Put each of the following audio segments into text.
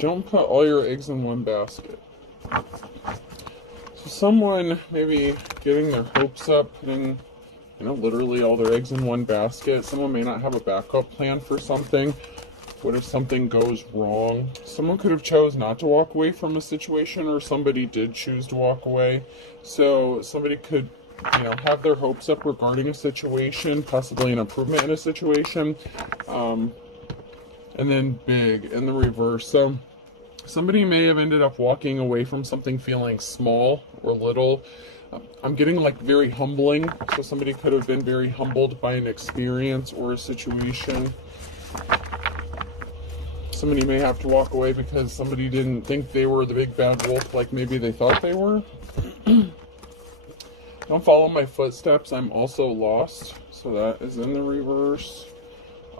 Don't put all your eggs in one basket. So someone maybe getting their hopes up, putting, literally all their eggs in one basket. Someone may not have a backup plan for something. What if something goes wrong? Someone could have chose not to walk away from a situation, or somebody did choose to walk away. So somebody could, have their hopes up regarding a situation, possibly an improvement in a situation. And then big in the reverse. So somebody may have ended up walking away from something feeling small or little. I'm getting like very humbling. So somebody could have been very humbled by an experience or a situation. Somebody may have to walk away because somebody didn't think they were the big bad wolf like maybe they thought they were. Don't follow my footsteps, I'm also lost. So that is in the reverse.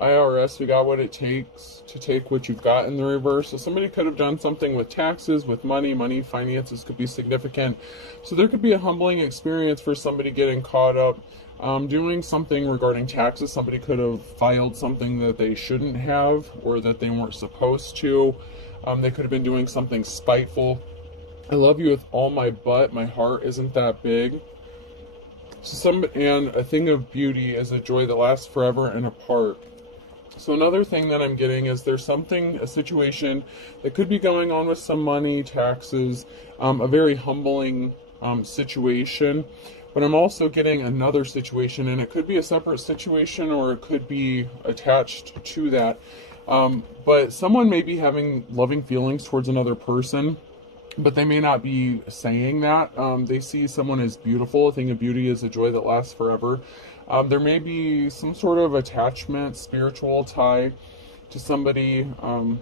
IRS, we got what it takes to take what you've got in the reverse. So somebody could have done something with taxes, with money, finances could be significant. So there could be a humbling experience for somebody getting caught up doing something regarding taxes. Somebody could have filed something that they shouldn't have or that they weren't supposed to. They could have been doing something spiteful. I love you with all my butt. My heart isn't that big. And a thing of beauty is a joy that lasts forever and apart. So another thing that I'm getting is there's a situation that could be going on with some money, taxes, a very humbling situation. But I'm also getting another situation, and it could be a separate situation or it could be attached to that. But someone may be having loving feelings towards another person, but they may not be saying that. They see someone as beautiful. A thing of beauty is a joy that lasts forever. There may be some sort of attachment, spiritual tie to somebody,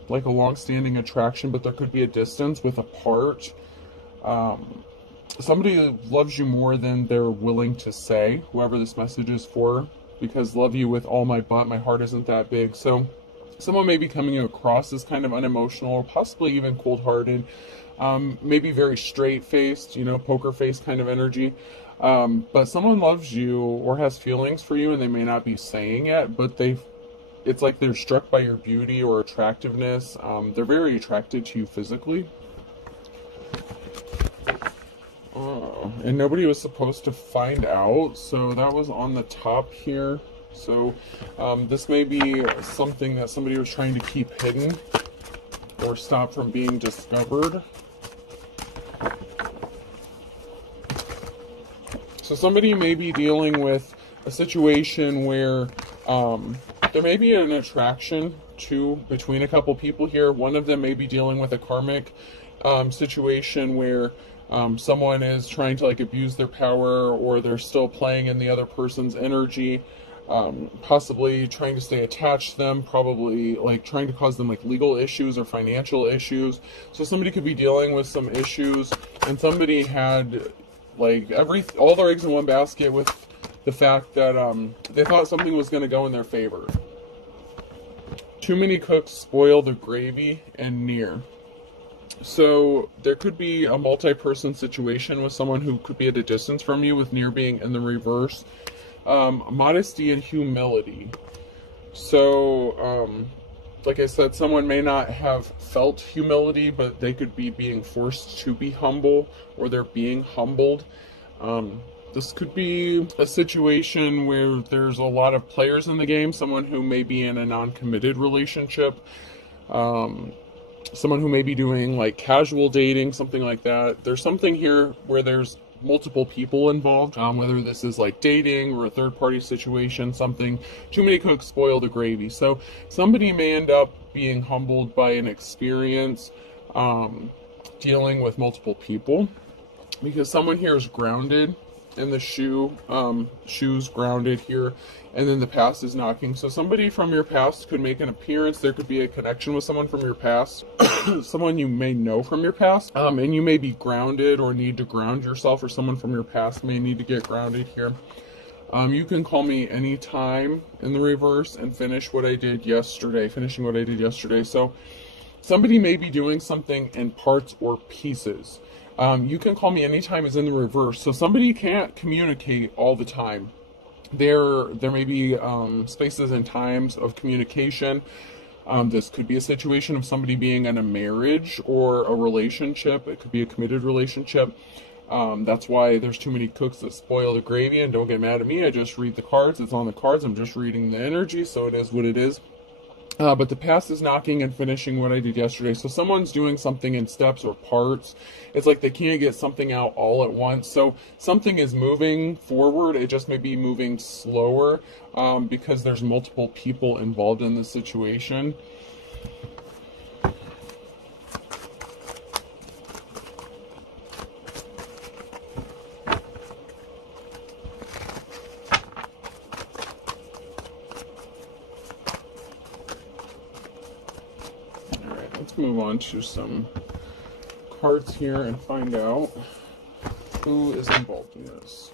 like a long-standing attraction, but there could be a distance with a part. Somebody loves you more than they're willing to say, whoever this message is for, because love you with all my butt, my heart isn't that big. So someone may be coming across as kind of unemotional or possibly even cold-hearted, maybe very straight-faced, poker face kind of energy. But someone loves you or has feelings for you, and they may not be saying it, but it's like they're struck by your beauty or attractiveness. They're very attracted to you physically. And nobody was supposed to find out, so that was on the top here. So this may be something that somebody was trying to keep hidden or stop from being discovered. So somebody may be dealing with a situation where there may be an attraction between a couple people here. One of them may be dealing with a karmic situation where someone is trying to abuse their power, or they're still playing in the other person's energy, possibly trying to stay attached to them, probably trying to cause them legal issues or financial issues. So somebody could be dealing with some issues, and somebody had all their eggs in one basket with the fact that they thought something was going to go in their favor. Too many cooks spoil the gravy, and near. So there could be a multi-person situation with someone who could be at a distance from you, with near being in the reverse. Modesty and humility. So like I said, someone may not have felt humility, but they could be being forced to be humble, or they're being humbled. This could be a situation where there's a lot of players in the game, someone who may be in a non-committed relationship, someone who may be doing casual dating, something like that. There's something here where there's multiple people involved, whether this is dating or a third-party situation, something. Too many cooks spoil the gravy. So somebody may end up being humbled by an experience dealing with multiple people, because someone here is grounded in the shoes grounded here, and then the past is knocking. So somebody from your past could make an appearance. There could be a connection with someone from your past, someone you may know from your past, and you may be grounded or need to ground yourself, or someone from your past may need to get grounded here. You can call me anytime in the reverse, and finishing what I did yesterday. So somebody may be doing something in parts or pieces. You can call me anytime is in the reverse. So somebody can't communicate all the time. There may be spaces and times of communication This could be a situation of somebody being in a marriage or a relationship. It could be a committed relationship. That's why there's too many cooks that spoil the gravy, and don't get mad at me. I just read the cards. It's on the cards. I'm just reading the energy, so it is what it is. But the past is knocking and finishing what I did yesterday. So someone's doing something in steps or parts. It's like they can't get something out all at once. So something is moving forward. It just may be moving slower because there's multiple people involved in the situation. Let's move on to some cards here and find out who is involved in this.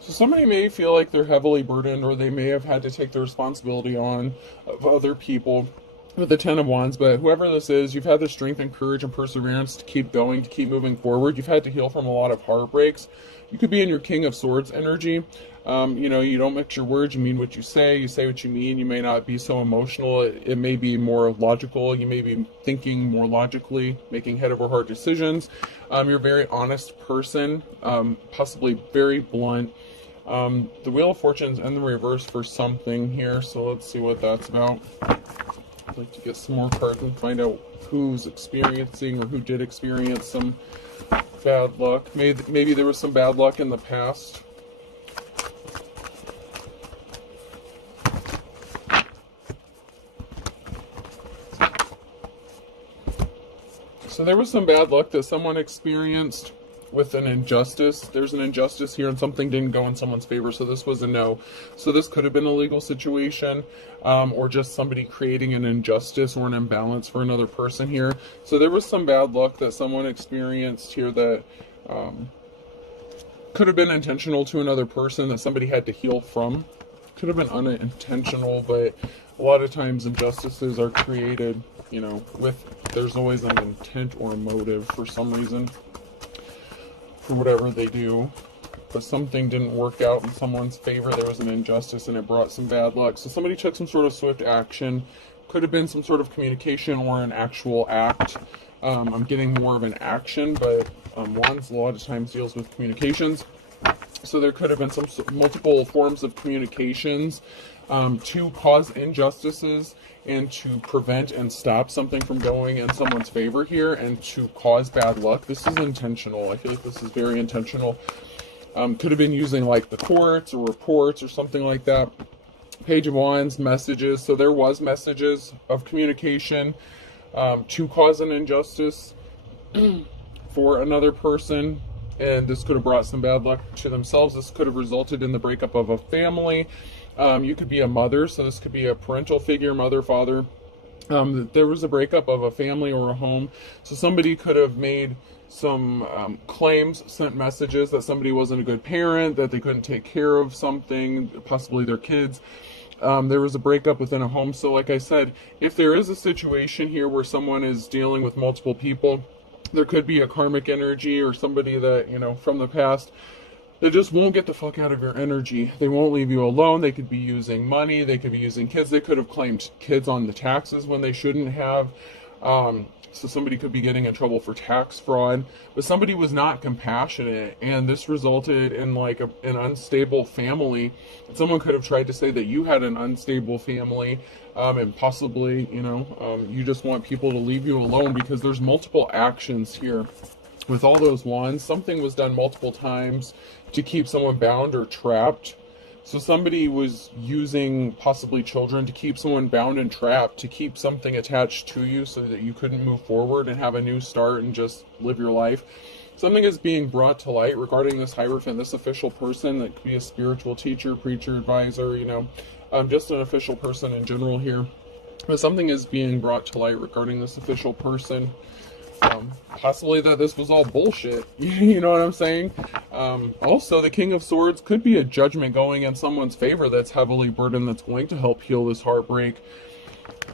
So somebody may feel like they're heavily burdened, or they may have had to take the responsibility on of other people with the Ten of Wands, but whoever this is, you've had the strength and courage and perseverance to keep going, to keep moving forward. You've had to heal from a lot of heartbreaks. You could be in your King of Swords energy. You don't mix your words, you mean what you say what you mean. You may not be so emotional. It may be more logical. You may be thinking more logically, making head over heart decisions. You're a very honest person, possibly very blunt. The Wheel of Fortune's in the reverse for something here, so let's see what that's about. I'd like to get some more cards and find out who's experiencing or who did experience some bad luck. Maybe there was some bad luck in the past. So there was some bad luck that someone experienced with an injustice. There's an injustice here and something didn't go in someone's favor, so this was a no. So this could have been a legal situation, or just somebody creating an injustice or an imbalance for another person here. So there was some bad luck that someone experienced here that could have been intentional to another person that somebody had to heal from. Could have been unintentional, but a lot of times injustices are created, there's always an intent or a motive for some reason for whatever they do. But something didn't work out in someone's favor. There was an injustice and it brought some bad luck. So somebody took some sort of swift action. Could have been some sort of communication or an actual act. I'm getting more of an action, but Wands a lot of times deals with communications. So there could have been some multiple forms of communications to cause injustices and to prevent and stop something from going in someone's favor here and to cause bad luck. This is intentional. I feel like this is very intentional. Could have been using like the courts or reports or something like that. Page of Wands, messages. So there was messages of communication to cause an injustice for another person. And this could have brought some bad luck to themselves. This could have resulted in the breakup of a family. You could be a mother, so this could be a parental figure, mother, father. There was a breakup of a family or a home. So somebody could have made some claims, sent messages that somebody wasn't a good parent, that they couldn't take care of something, possibly their kids. There was a breakup within a home. So like I said, if there is a situation here where someone is dealing with multiple people, there could be a karmic energy or somebody that, from the past, they just won't get the fuck out of your energy. They won't leave you alone. They could be using money. They could be using kids. They could have claimed kids on the taxes when they shouldn't have. So somebody could be getting in trouble for tax fraud. But somebody was not compassionate. And this resulted in like an unstable family. Someone could have tried to say that you had an unstable family. And possibly, you just want people to leave you alone because there's multiple actions here. With all those wands, something was done multiple times to keep someone bound or trapped. So somebody was using possibly children to keep someone bound and trapped, to keep something attached to you so that you couldn't move forward and have a new start and just live your life. Something is being brought to light regarding this Hierophant, this official person. That could be a spiritual teacher, preacher, advisor, just an official person in general here. But something is being brought to light regarding this official person. Possibly that this was all bullshit. You know what I'm saying? Also, the King of Swords could be a judgment going in someone's favor that's heavily burdened, that's going to help heal this heartbreak.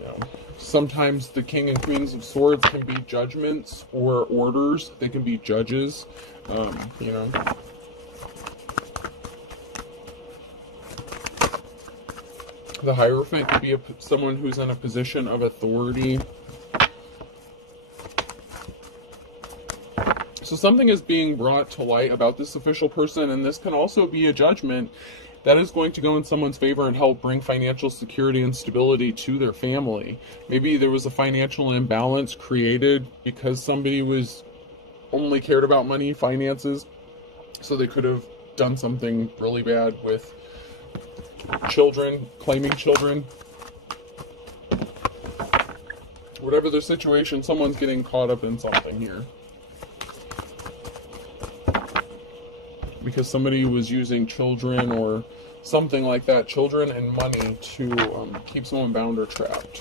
You know, sometimes the King and Queens of Swords can be judgments or orders. They can be judges. You know. The Hierophant could be someone who's in a position of authority. So something is being brought to light about this official person, and this can also be a judgment that is going to go in someone's favor and help bring financial security and stability to their family. Maybe there was a financial imbalance created because somebody was only cared about money, finances, so they could have done something really bad with children, claiming children. Whatever the situation, someone's getting caught up in something here. Because somebody was using children or something like that, children and money, to keep someone bound or trapped.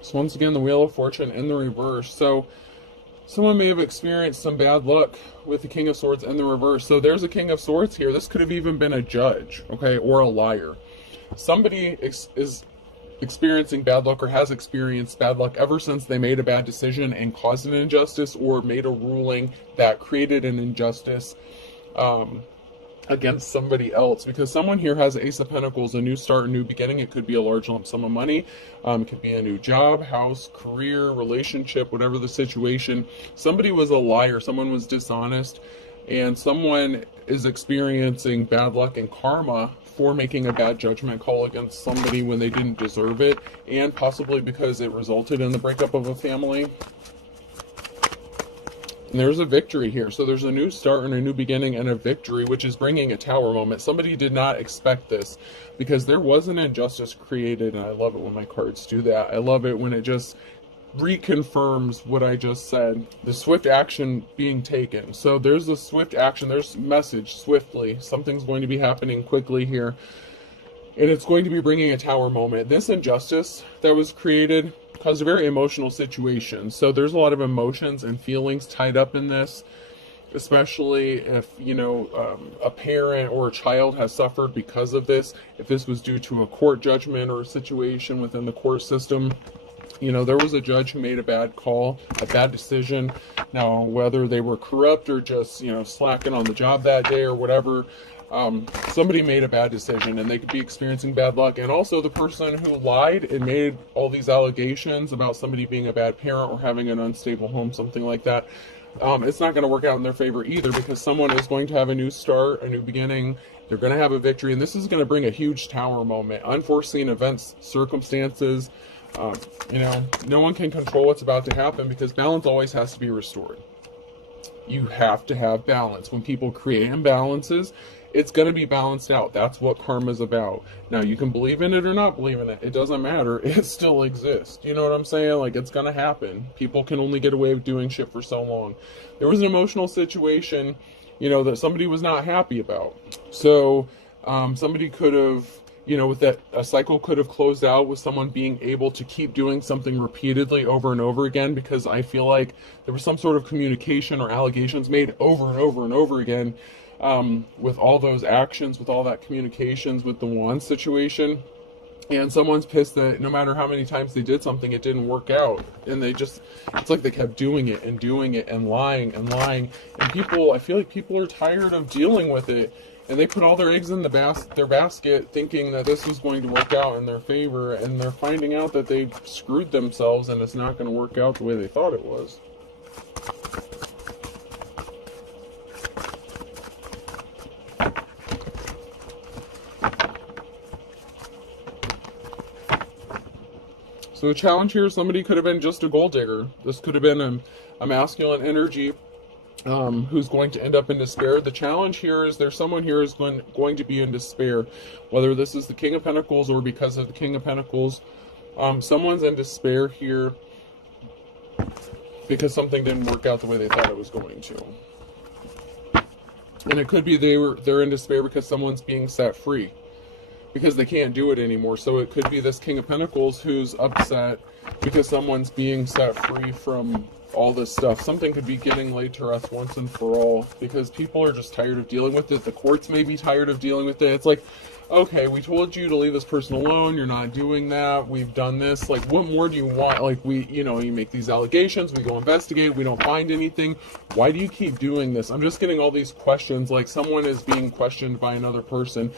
So once again, the Wheel of Fortune in the reverse. So someone may have experienced some bad luck with the King of Swords in the reverse. So there's a King of Swords here. This could have even been a judge, okay, or a liar. Somebody is experiencing bad luck or has experienced bad luck ever since they made a bad decision and caused an injustice, or made a ruling that created an injustice against somebody else. Because someone here has Ace of Pentacles, a new start, a new beginning. It could be a large lump sum of money. It could be a new job, house, career, relationship, whatever the situation. Somebody was a liar. Someone was dishonest. And someone is experiencing bad luck and karma for making a bad judgment call against somebody when they didn't deserve it, and possibly because it resulted in the breakup of a family. And there's a victory here. So there's a new start and a new beginning and a victory, which is bringing a tower moment. Somebody did not expect this because there was an injustice created, and I love it when my cards do that. I love it when it just reconfirms what I just said. The swift action being taken. So there's the swift action. There's message swiftly. Something's going to be happening quickly here. And it's going to be bringing a tower moment. This injustice that was created caused a very emotional situation. So there's a lot of emotions and feelings tied up in this, especially if, you know, a parent or a child has suffered because of this. If this was due to a court judgment or a situation within the court system. You know, there was a judge who made a bad call, a bad decision. Now, whether they were corrupt or just, you know, slacking on the job that day or whatever, somebody made a bad decision, and they could be experiencing bad luck. And also the person who lied and made all these allegations about somebody being a bad parent or having an unstable home, something like that, it's not going to work out in their favor either, because someone is going to have a new start, a new beginning. They're going to have a victory, and this is going to bring a huge tower moment. Unforeseen events, circumstances. You know, no one can control what's about to happen, because balance always has to be restored. You have to have balance. When people create imbalances, it's going to be balanced out. That's what karma is about. Now, you can believe in it or not believe in it. It doesn't matter. It still exists. You know what I'm saying? Like, it's going to happen. People can only get away with doing shit for so long. There was an emotional situation, you know, that somebody was not happy about. So, somebody could have, you know, with that, a cycle could have closed out with someone being able to keep doing something repeatedly over and over again, because I feel like there was some sort of communication or allegations made over and over and over again, with all those actions, with all that communications, with the wand situation. And someone's pissed that no matter how many times they did something, it didn't work out. And they just, it's like they kept doing it and lying and lying. And people, I feel like people are tired of dealing with it. And they put all their eggs in their basket, thinking that this was going to work out in their favor, and they're finding out that they've screwed themselves and it's not going to work out the way they thought it was. So the challenge here, somebody could have been just a gold digger. This could have been a masculine energy who's going to end up in despair. The challenge here is there's someone here who's going to be in despair, whether this is the King of Pentacles or because of the King of Pentacles. Someone's in despair here because something didn't work out the way they thought it was going to. And it could be they're in despair because someone's being set free. because they can't do it anymore. So it could be this King of Pentacles who's upset because someone's being set free from all this stuff. Something could be getting laid to rest once and for all because people are just tired of dealing with it. The courts may be tired of dealing with it. It's like, okay, we told you to leave this person alone. You're not doing that. We've done this. Like, what more do you want? Like, you make these allegations. We go investigate. We don't find anything. Why do you keep doing this? I'm just getting all these questions. Like, someone is being questioned by another person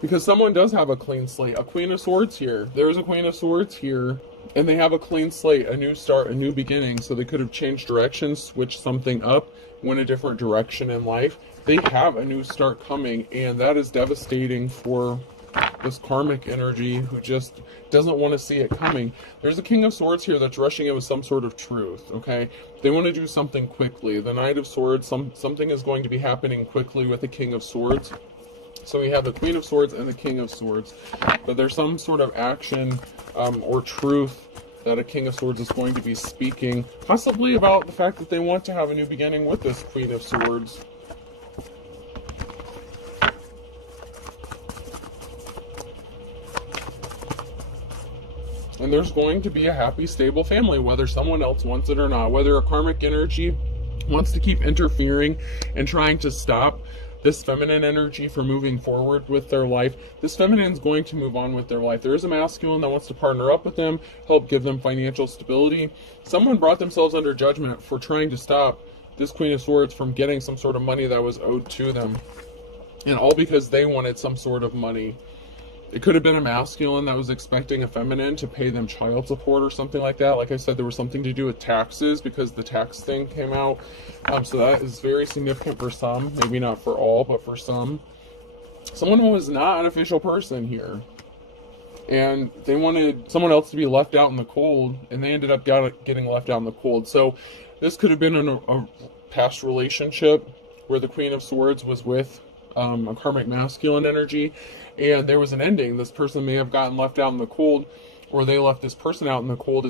because someone does have a clean slate. A Queen of Swords here. There's a Queen of Swords here. And they have a clean slate, a new start, a new beginning. So they could have changed directions, switched something up, went a different direction in life. They have a new start coming, and that is devastating for this karmic energy who just doesn't want to see it coming. There's a King of Swords here that's rushing in with some sort of truth, okay? They want to do something quickly. The Knight of Swords, something is going to be happening quickly with the King of Swords. So we have the Queen of Swords and the King of Swords. But there's some sort of action or truth that a King of Swords is going to be speaking, possibly about the fact that they want to have a new beginning with this Queen of Swords. And there's going to be a happy, stable family, whether someone else wants it or not. Whether a karmic energy wants to keep interfering and trying to stop this feminine energy from moving forward with their life, this feminine is going to move on with their life. There is a masculine that wants to partner up with them, help give them financial stability. Someone brought themselves under judgment for trying to stop this Queen of Swords from getting some sort of money that was owed to them. And all because they wanted some sort of money. It could have been a masculine that was expecting a feminine to pay them child support or something like that. Like I said, there was something to do with taxes because the tax thing came out. So that is very significant for some. Maybe not for all, but for some. Someone who was not an official person here. And they wanted someone else to be left out in the cold. And they ended up getting left out in the cold. So this could have been a past relationship where the Queen of Swords was with a karmic masculine energy, and there was an ending. This person may have gotten left out in the cold, or they left this person out in the cold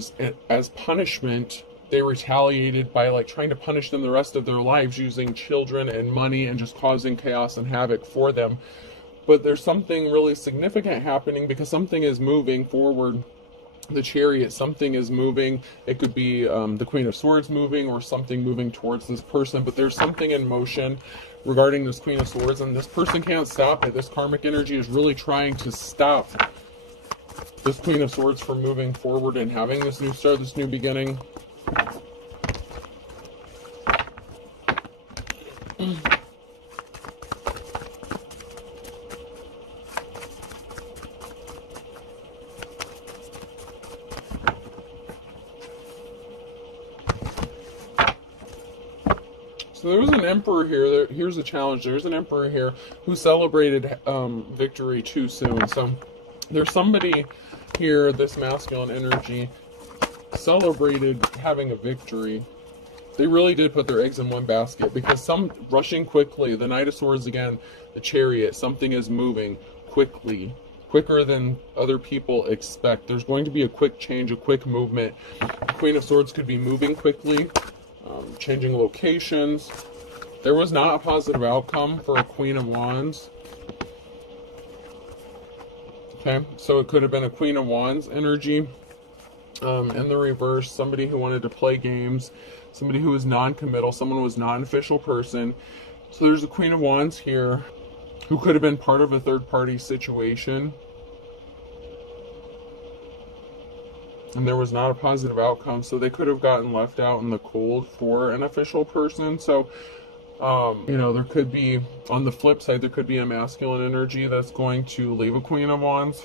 as punishment. They retaliated by like trying to punish them the rest of their lives using children and money and just causing chaos and havoc for them. But there's something really significant happening because something is moving forward. The Chariot, something is moving. It could be the Queen of Swords moving or something moving towards this person, but there's something in motion regarding this Queen of Swords, and this person can't stop it. This karmic energy is really trying to stop this Queen of Swords from moving forward and having this new start, this new beginning. So there was an emperor here. Here's a challenge. There's an emperor here who celebrated victory too soon. So there's somebody here, this masculine energy, celebrated having a victory. They really did put their eggs in one basket because some rushing quickly. The Knight of Swords again, the Chariot. Something is moving quickly, quicker than other people expect. There's going to be a quick change, a quick movement. The Queen of Swords could be moving quickly. Changing locations. There was not a positive outcome for a Queen of Wands. Okay, so it could have been a Queen of Wands energy. In the reverse, somebody who wanted to play games, somebody who was non-committal, someone who was not an official person. So there's a Queen of Wands here who could have been part of a third-party situation. And there was not a positive outcome, so they could have gotten left out in the cold for an official person. So, there could be, on the flip side, there could be a masculine energy that's going to leave a Queen of Wands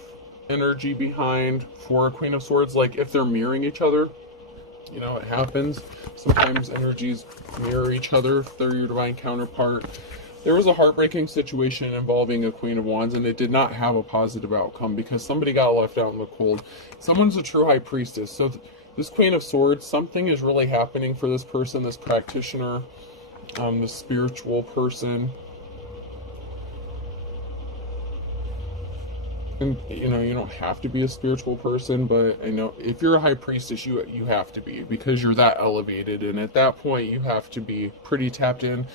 energy behind for a Queen of Swords. Like, if they're mirroring each other, it happens. Sometimes energies mirror each other if they're your divine counterpart. There was a heartbreaking situation involving a Queen of Wands, and it did not have a positive outcome because somebody got left out in the cold. Someone's a true high priestess. So this Queen of Swords, something is really happening for this person, this practitioner, this spiritual person. And, you don't have to be a spiritual person, but I know if you're a high priestess, you have to be, because you're that elevated. And at that point, you have to be pretty tapped in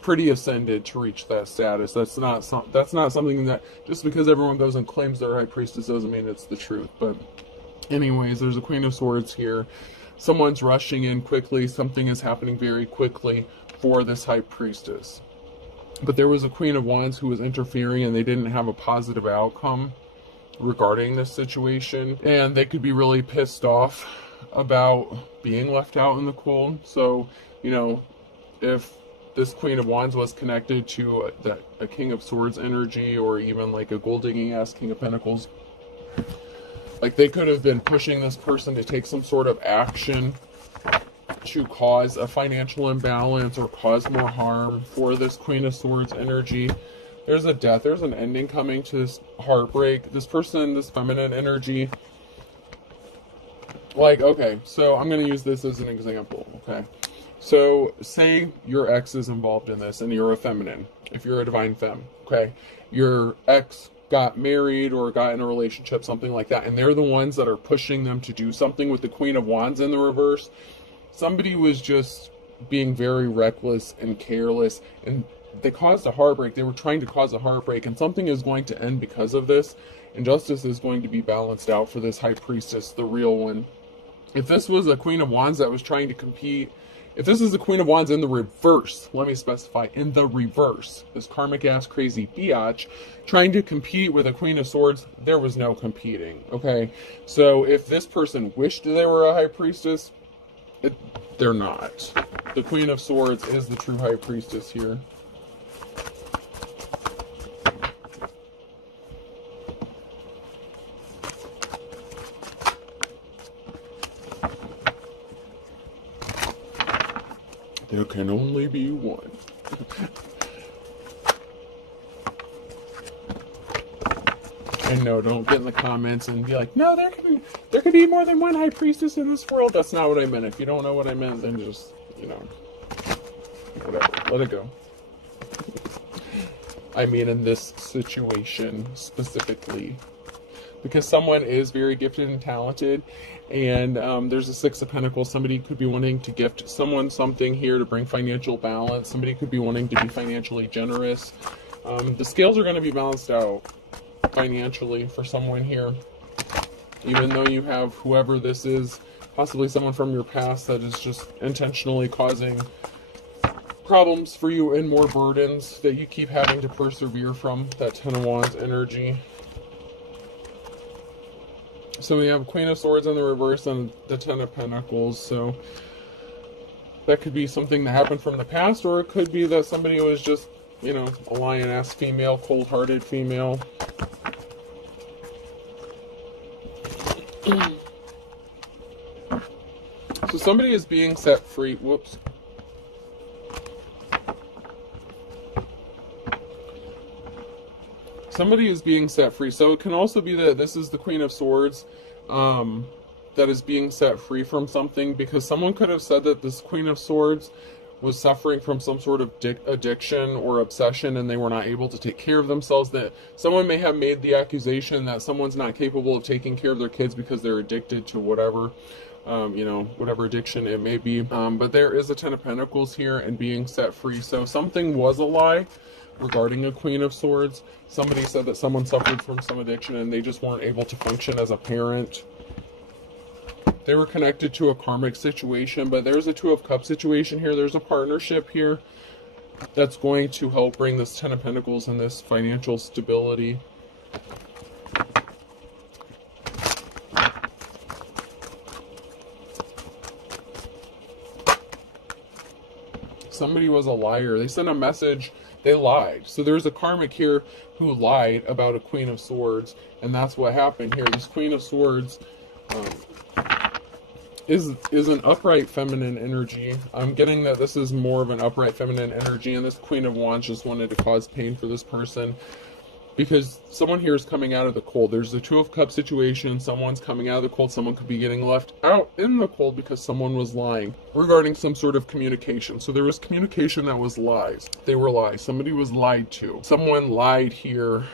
pretty ascended to reach that status. That's not something that just because everyone goes and claims they're high priestess doesn't mean it's the truth. But anyways, there's a Queen of Swords here. Someone's rushing in quickly. Something is happening very quickly for this high priestess. But there was a Queen of Wands who was interfering, and they didn't have a positive outcome regarding this situation. And they could be really pissed off about being left out in the cold. So, you know, if this Queen of Wands was connected to a King of Swords energy, or even like a gold digging ass King of Pentacles, like they could have been pushing this person to take some sort of action to cause a financial imbalance or cause more harm for this Queen of Swords energy. There's a death. There's an ending coming to this heartbreak. This person, this feminine energy, like, okay, so I'm going to use this as an example, okay? So say your ex is involved in this and you're a feminine, if you're a divine femme, okay? Your ex got married or got in a relationship, something like that, and they're the ones that are pushing them to do something with the Queen of Wands in the reverse. Somebody was just being very reckless and careless, and they caused a heartbreak. They were trying to cause a heartbreak, and something is going to end because of this, and justice is going to be balanced out for this high priestess, the real one. If this was a Queen of Wands that was trying to compete, if this is the Queen of Wands in the reverse, let me specify, in the reverse, this karmic ass crazy biatch trying to compete with a Queen of Swords, there was no competing, okay? So if this person wished they were a high priestess, they're not. The Queen of Swords is the true high priestess here. There can only be one. And no, don't get in the comments and be like, no, there could be more than one high priestess in this world. That's not what I meant. If you don't know what I meant, then just, you know, whatever. Let it go. I mean, in this situation specifically, because someone is very gifted and talented, and there's a Six of Pentacles. Somebody could be wanting to gift someone something here to bring financial balance. Somebody could be wanting to be financially generous. The scales are going to be balanced out financially for someone here, even though you have whoever this is, possibly someone from your past that is just intentionally causing problems for you and more burdens that you keep having to persevere from, that Ten of Wands energy. So we have Queen of Swords in the reverse and the Ten of Pentacles. So that could be something that happened from the past, or it could be that somebody was just, you know, a lion-ass female, cold-hearted female. So somebody is being set free. Whoops. Somebody is being set free. So it can also be that this is the Queen of Swords that is being set free from something, because someone could have said that this Queen of Swords was suffering from some sort of addiction or obsession, and they were not able to take care of themselves. That someone may have made the accusation that someone's not capable of taking care of their kids because they're addicted to whatever, you know, whatever addiction it may be. But there is a Ten of Pentacles here and being set free. So something was a lie regarding a Queen of Swords. Somebody said that someone suffered from some addiction and they just weren't able to function as a parent. They were connected to a karmic situation, but there's a Two of Cups situation here. There's a partnership here that's going to help bring this Ten of Pentacles and this financial stability. Somebody was a liar. They sent a message. They lied. So there's a karmic here who lied about a Queen of Swords, and that's what happened here. This Queen of Swords is an upright feminine energy. I'm getting that this is more of an upright feminine energy, and this Queen of Wands just wanted to cause pain for this person, because someone here is coming out of the cold. There's the Two of Cups situation. Someone's coming out of the cold. Someone could be getting left out in the cold because someone was lying regarding some sort of communication. So there was communication that was lies. They were lies. Somebody was lied to. Someone lied here.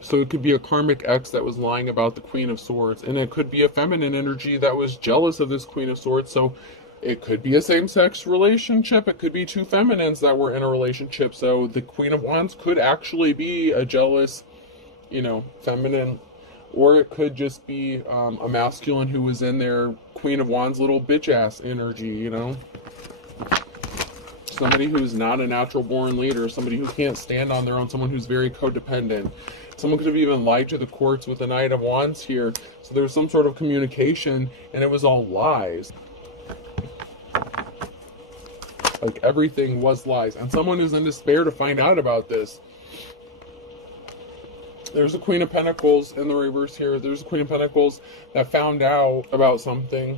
So it could be a karmic ex that was lying about the Queen of Swords, and it could be a feminine energy that was jealous of this Queen of Swords. So It could be a same-sex relationship. It could be two feminines that were in a relationship. So the Queen of Wands could actually be a jealous, feminine, or it could just be a masculine who was in their Queen of Wands little bitch-ass energy, Somebody who's not a natural born leader, somebody who can't stand on their own, someone who's very codependent. Someone could have even lied to the courts with the Knight of Wands here. So there was some sort of communication, and it was all lies. Like, everything was lies. And someone is in despair to find out about this. There's a Queen of Pentacles in the reverse here. There's a Queen of Pentacles that found out about something,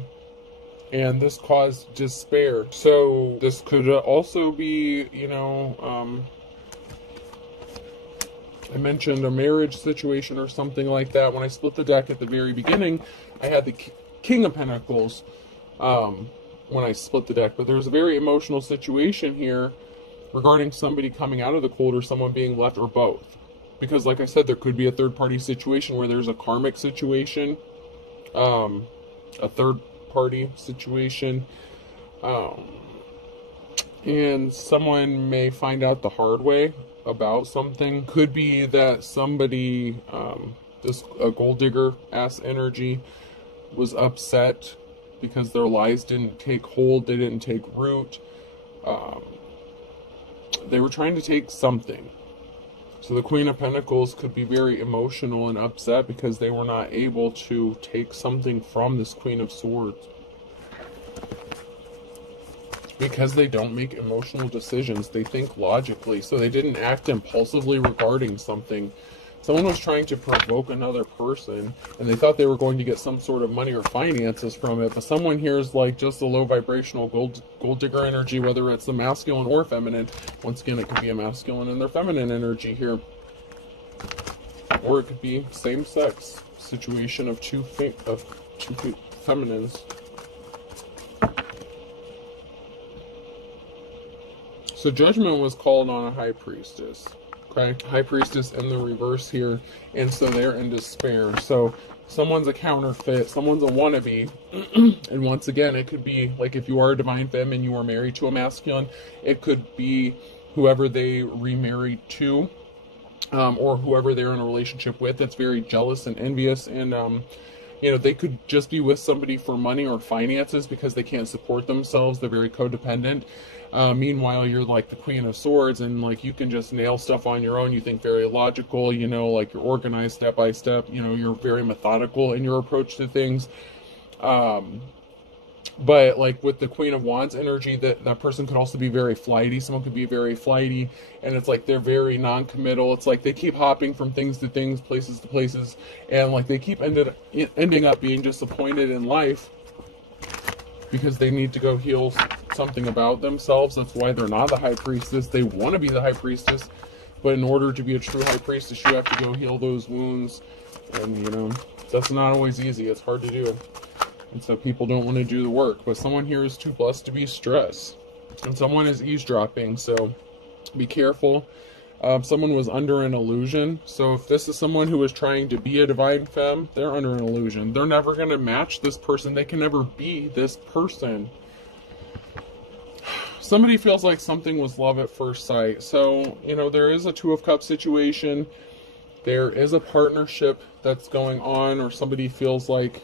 and this caused despair. So this could also be, I mentioned a marriage situation or something like that. When I split the deck at the very beginning, I had the King of Pentacles when I split the deck. But there's a very emotional situation here regarding somebody coming out of the cold or someone being left, or both. Because like I said, there could be a third-party situation where there's a karmic situation, a third-party situation, and someone may find out the hard way about something. Could be that somebody, a gold digger ass energy, was upset because their lies didn't take hold, they didn't take root. They were trying to take something. So the Queen of Pentacles could be very emotional and upset because they were not able to take something from this Queen of Swords. Because they don't make emotional decisions, they think logically, so they didn't act impulsively regarding something. Someone was trying to provoke another person, and they thought they were going to get some sort of money or finances from it, but someone here is like just a low vibrational gold digger energy, whether it's the masculine or feminine. Once again, it could be a masculine and their feminine energy here. Or it could be same-sex situation of two feminines. So judgment was called on a high priestess. Okay, high priestess in the reverse here, and so they're in despair. So someone's a counterfeit, someone's a wannabe, and once again, it could be like if you are a divine femme and you are married to a masculine, it could be whoever they remarried to, or whoever they're in a relationship with that's very jealous and envious, and they could just be with somebody for money or finances because they can't support themselves. They're very codependent. Meanwhile, you're like the Queen of Swords, and like you can just nail stuff on your own. You think very logical, like you're organized step by step. You're very methodical in your approach to things. But like with the Queen of Wands energy, that person could also be very flighty. Someone could be very flighty, and it's like they're very non-committal. It's like they keep hopping from things to things, places to places, and like they keep ending up being disappointed in life because they need to go heal something about themselves. That's why they're not the high priestess. They want to be the high priestess, but in order to be a true high priestess, you have to go heal those wounds, and that's not always easy. It's hard to do. And so people don't want to do the work. But someone here is too blessed to be stressed. And someone is eavesdropping, so be careful. Someone was under an illusion. So if this is someone who is trying to be a divine femme, they're under an illusion. They're never going to match this person. They can never be this person. Somebody feels like something was love at first sight. So, there is a Two of Cups situation. There is a partnership that's going on, or somebody feels like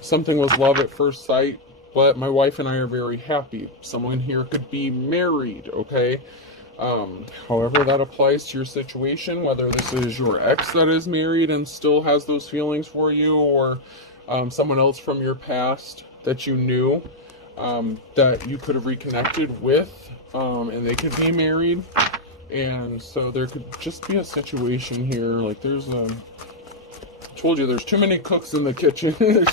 something was love at first sight, but my wife and I are very happy. Someone here could be married, okay? However that applies to your situation, whether this is your ex that is married and still has those feelings for you, or someone else from your past that you knew, that you could have reconnected with, and they could be married. And so there could just be a situation here, like told you there's too many cooks in the kitchen. There's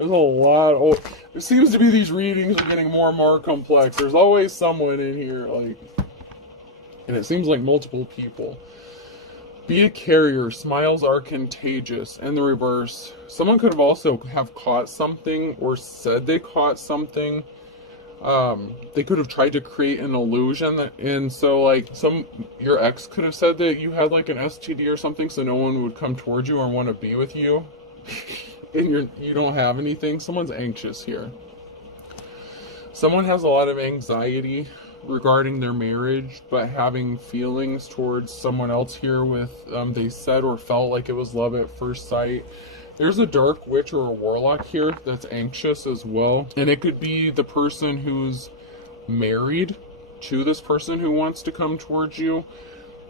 a lot. It seems to be these readings are getting more and more complex. There's always someone in here, and it seems like multiple people. Be a carrier. Smiles are contagious. In the reverse, someone could have also caught something or said they caught something. They could have tried to create an illusion, and so your ex could have said that you had like an STD or something, so no one would come towards you or want to be with you, and you don't have anything. Someone's anxious here. Someone has a lot of anxiety regarding their marriage, but having feelings towards someone else here with, they said or felt like it was love at first sight. There's a dark witch or a warlock here that's anxious as well. And it could be the person who's married to this person who wants to come towards you.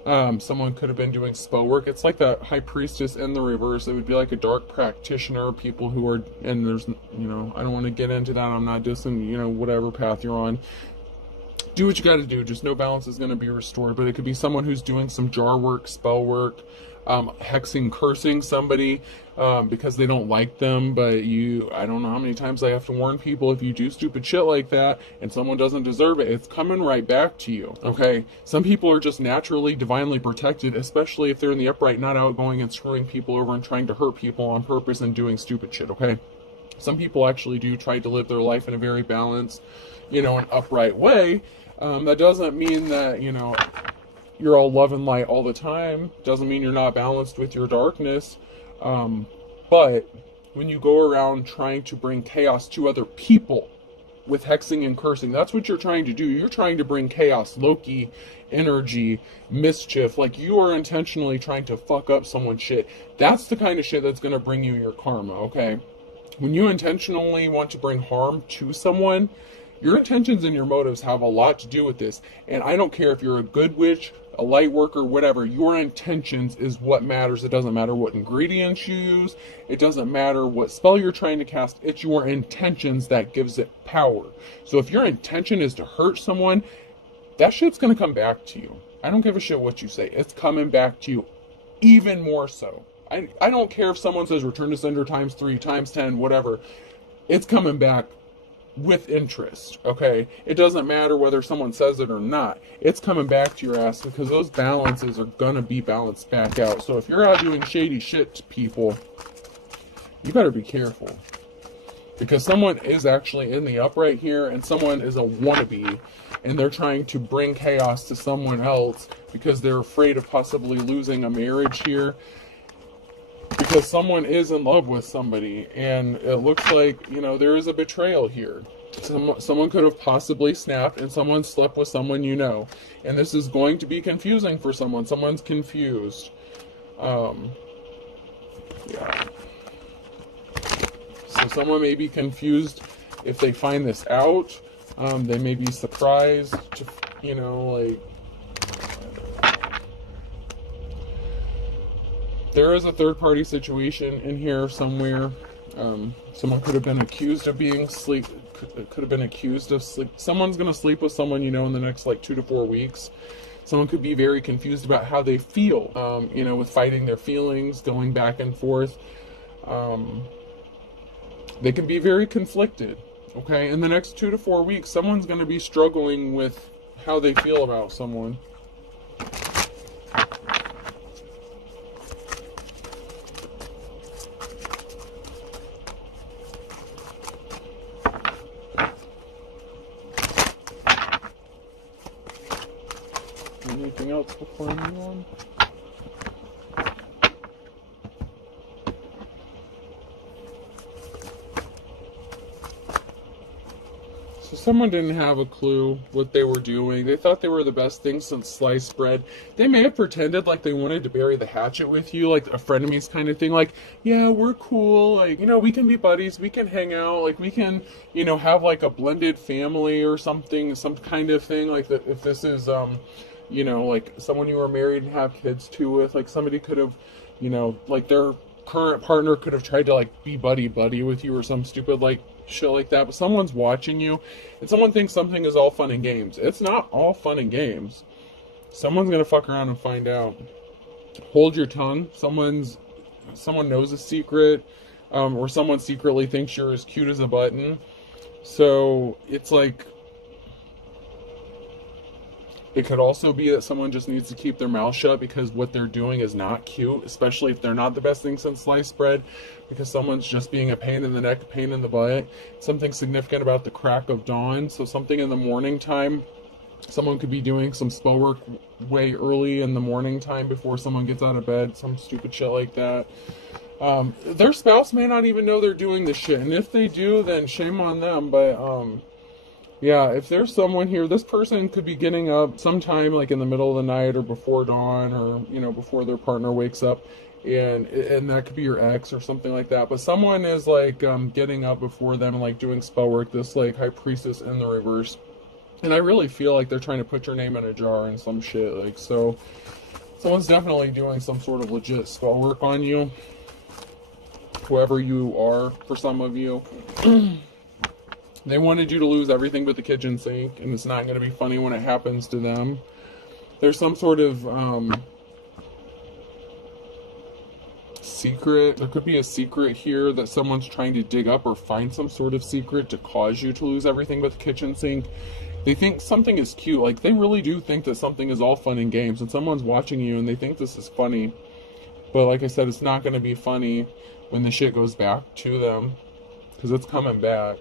Someone could have been doing spell work. It's like that high priestess in the reverse. It would be like a dark practitioner, people who are, and there's, I don't want to get into that. I'm not dissing, whatever path you're on. Do what you got to do. Just know balance is going to be restored. But it could be someone who's doing some jar work, spell work, hexing, cursing somebody because they don't like them. But I don't know how many times I have to warn people, if you do stupid shit like that and someone doesn't deserve it, it's coming right back to you. Okay? Some people are just naturally, divinely protected, especially if they're in the upright, not out going and screwing people over and trying to hurt people on purpose and doing stupid shit. Okay? Some people actually do try to live their life in a very balanced, an upright way. That doesn't mean that, you're all love and light all the time. Doesn't mean you're not balanced with your darkness. But when you go around trying to bring chaos to other people with hexing and cursing, that's what you're trying to do. You're trying to bring chaos, Loki, energy, mischief. Like, you are intentionally trying to fuck up someone's shit. That's the kind of shit that's going to bring you your karma, okay? When you intentionally want to bring harm to someone, your intentions and your motives have a lot to do with this. And I don't care if you're a good witch, a light worker, whatever. Your intentions is what matters. It doesn't matter what ingredients you use. It doesn't matter what spell you're trying to cast. It's your intentions that gives it power. So if your intention is to hurt someone, that shit's going to come back to you. I don't give a shit what you say. It's coming back to you even more so. I don't care if someone says return to sender times 3, times 10, whatever. It's coming back with interest, okay? It doesn't matter whether someone says it or not. It's coming back to your ass because those balances are gonna be balanced back out. So if you're out doing shady shit to people, you better be careful. Because someone is actually in the upright here and someone is a wannabe and they're trying to bring chaos to someone else because they're afraid of possibly losing a marriage here. Because someone is in love with somebody, and it looks like, there is a betrayal here. Someone could have possibly snapped, and someone slept with someone and this is going to be confusing for someone. Someone's confused. Yeah. So someone may be confused if they find this out. They may be surprised to, there is a third-party situation in here somewhere. Someone could have been accused of Someone's going to sleep with someone, in the next, 2 to 4 weeks. Someone could be very confused about how they feel, with fighting their feelings, going back and forth. They can be very conflicted, okay? In the next 2 to 4 weeks, someone's going to be struggling with how they feel about someone. Anything else before I move on? So someone didn't have a clue what they were doing. They thought they were the best thing since sliced bread. They may have pretended like they wanted to bury the hatchet with you, like a frenemies kind of thing. Like, yeah, we're cool. Like, we can be buddies. We can hang out. Like, we can, have like a blended family or something, some kind of thing. Like, that if this is, like someone you were married and have kids too with, like somebody could have, like their current partner could have tried to like be buddy with you or some stupid like shit like that. But someone's watching you and someone thinks something is all fun and games. It's not all fun and games. Someone's gonna fuck around and find out. Hold your tongue. Someone knows a secret, or someone secretly thinks you're as cute as a button. So it's like, it could also be that someone just needs to keep their mouth shut because what they're doing is not cute, especially if they're not the best thing since sliced bread, because someone's just being a pain in the neck, a pain in the butt. Something significant about the crack of dawn, so something in the morning time. Someone could be doing some spell work way early in the morning time before someone gets out of bed, some stupid shit like that. Their spouse may not even know they're doing this shit, and if they do, then shame on them, but Yeah, if there's someone here, this person could be getting up sometime like in the middle of the night or before dawn, or before their partner wakes up, and that could be your ex or something like that. But someone is like getting up before them and like doing spell work, this like high priestess in the reverse. And I really feel like they're trying to put your name in a jar and some shit. Like, so someone's definitely doing some sort of legit spell work on you, whoever you are, for some of you. They wanted you to lose everything but the kitchen sink, and it's not going to be funny when it happens to them. There's some sort of secret. There could be a secret here that someone's trying to dig up, or find some sort of secret to cause you to lose everything but the kitchen sink. They think something is cute. Like, they really do think that something is all fun and games, and someone's watching you and they think this is funny. But like I said, it's not going to be funny when the shit goes back to them, because it's coming back.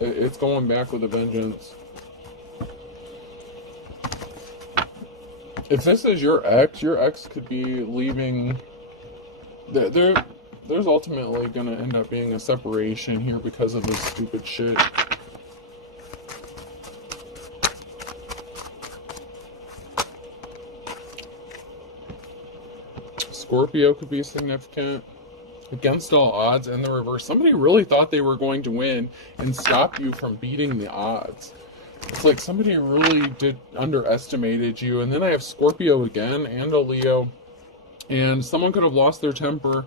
It's going back with a vengeance. If this is your ex could be leaving. There's ultimately going to end up being a separation here because of this stupid shit. Scorpio could be significant. Against all odds, in the reverse, somebody really thought they were going to win and stop you from beating the odds. It's like somebody really underestimated you. And then I have Scorpio again and a Leo, and someone could have lost their temper.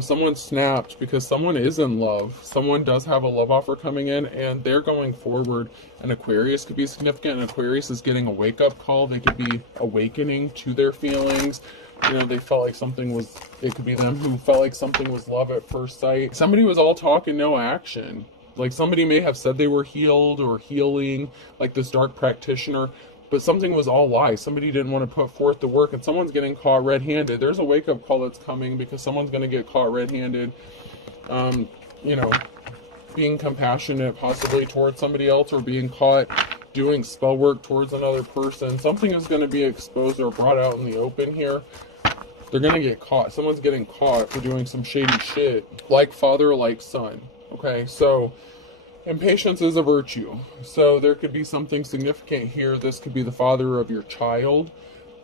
Someone snapped because someone is in love. Someone does have a love offer coming in, and they're going forward. An Aquarius could be significant. An Aquarius is getting a wake-up call. They could be awakening to their feelings. They felt like something was, it could be them who felt like something was love at first sight. Somebody was all talk and no action. Like, somebody may have said they were healed or healing, like this dark practitioner, but something was all lies. Somebody didn't want to put forth the work, and someone's getting caught red-handed. There's a wake-up call that's coming because someone's going to get caught red-handed. Being compassionate possibly towards somebody else, or being caught doing spell work towards another person. Something is going to be exposed or brought out in the open here. They're going to get caught. Someone's getting caught for doing some shady shit. Like father, like son. Okay, so impatience is a virtue. So there could be something significant here. This could be the father of your child.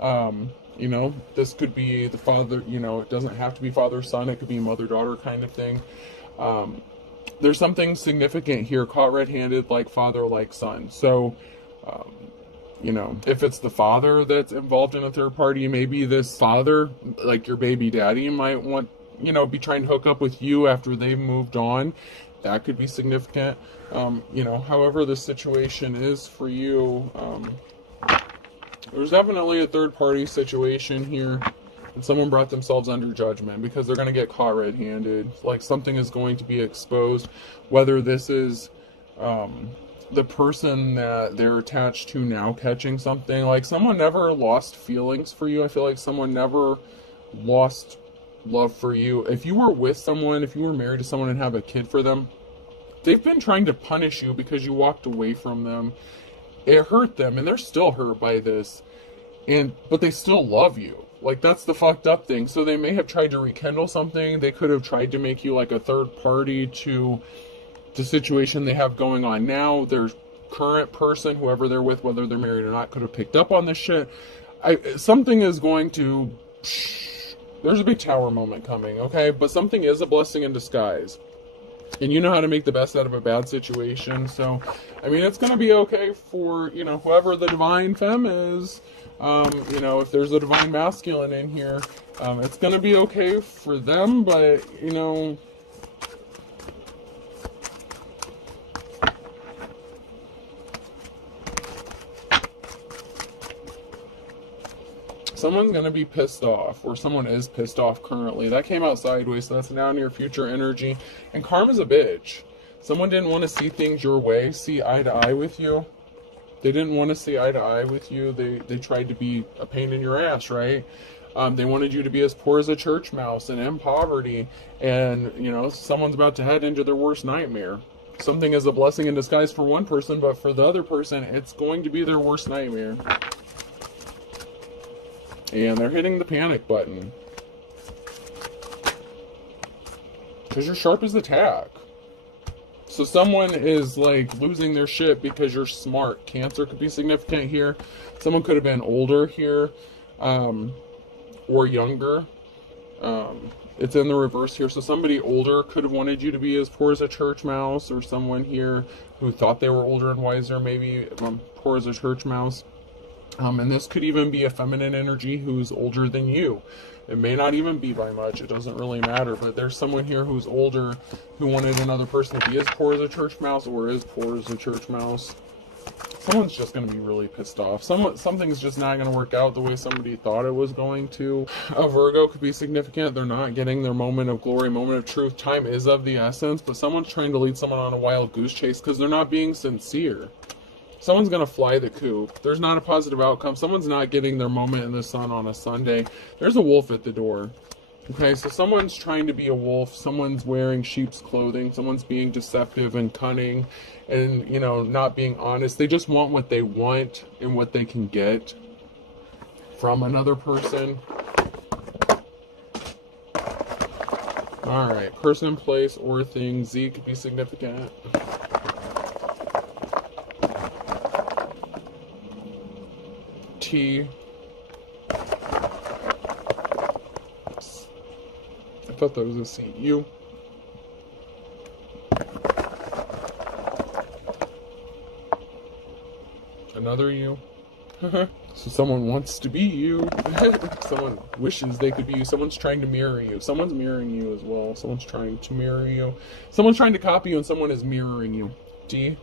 This could be the father, it doesn't have to be father-son. It could be mother-daughter kind of thing. There's something significant here, caught red-handed, like father, like son. So, if it's the father that's involved in a third party, maybe this father, like your baby daddy, might want, be trying to hook up with you after they've moved on. That could be significant. However the situation is for you, there's definitely a third party situation here. And someone brought themselves under judgment because they're going to get caught red-handed. Like, something is going to be exposed. Whether this is the person that they're attached to now catching something. Like, someone never lost feelings for you. I feel like someone never lost love for you. If you were with someone, if you were married to someone and have a kid for them, they've been trying to punish you because you walked away from them. It hurt them, and they're still hurt by this. But they still love you. Like, that's the fucked up thing. So they may have tried to rekindle something. They could have tried to make you like a third party to the situation they have going on now. Their current person, whoever they're with, whether they're married or not, could have picked up on this shit. Something is going to... There's a big tower moment coming, okay? But something is a blessing in disguise. And you know how to make the best out of a bad situation. So, it's going to be okay for, whoever the divine femme is. If there's a divine masculine in here, it's going to be okay for them, but, someone's going to be pissed off, or someone is pissed off currently. That came out sideways, so that's now near future energy. And karma's a bitch. Someone didn't want to see things your way, see eye to eye with you. They didn't want to see eye to eye with you. They tried to be a pain in your ass, right? They wanted you to be as poor as a church mouse and in poverty. And, someone's about to head into their worst nightmare. Something is a blessing in disguise for one person, but for the other person, it's going to be their worst nightmare. And they're hitting the panic button. Because you're sharp as a tack. So someone is like losing their shit because you're smart. Cancer could be significant here. Someone could have been older here, or younger. It's in the reverse here. So somebody older could have wanted you to be as poor as a church mouse, or someone here who thought they were older and wiser, maybe poor as a church mouse. And this could even be a feminine energy who's older than you. It may not even be by much. It doesn't really matter. But there's someone here who's older who wanted another person to be as poor as a church mouse or as poor as a church mouse. Someone's just going to be really pissed off. Something's just not going to work out the way somebody thought it was going to. A Virgo could be significant. They're not getting their moment of glory, moment of truth. Time is of the essence, but someone's trying to lead someone on a wild goose chase because they're not being sincere. Someone's going to fly the coop. There's not a positive outcome. Someone's not getting their moment in the sun on a Sunday. There's a wolf at the door. Okay, so someone's trying to be a wolf. Someone's wearing sheep's clothing. Someone's being deceptive and cunning and, you know, not being honest. They just want what they want and what they can get from another person. All right, person, place, or thing. Z could be significant. T. I thought that was a C. U. Another U. So someone wants to be you. Someone wishes they could be you. Someone's trying to mirror you. Someone's mirroring you as well. Someone's trying to mirror you. Someone's trying to copy you and someone is mirroring you. D.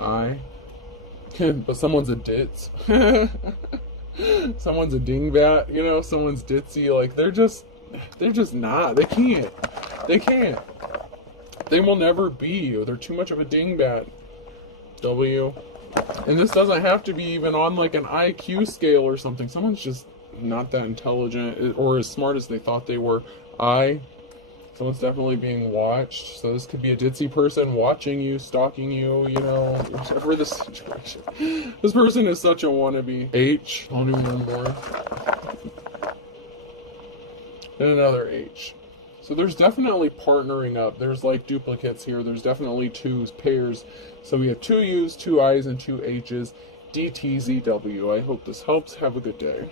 I. But someone's a ditz. Someone's a dingbat, you know, someone's ditzy. Like, they're just not. They can't. They will never be you. They're too much of a dingbat. W. And this doesn't have to be even on like an IQ scale or something. Someone's just not that intelligent or as smart as they thought they were. I. Someone's definitely being watched. So this could be a ditzy person watching you, stalking you, you know, whatever the situation. This person is such a wannabe. H. I don't even know more. And another H. So there's definitely partnering up. There's like duplicates here. There's definitely twos, pairs. So we have 2 U's, 2 I's, and 2 H's. DTZW. I hope this helps. Have a good day.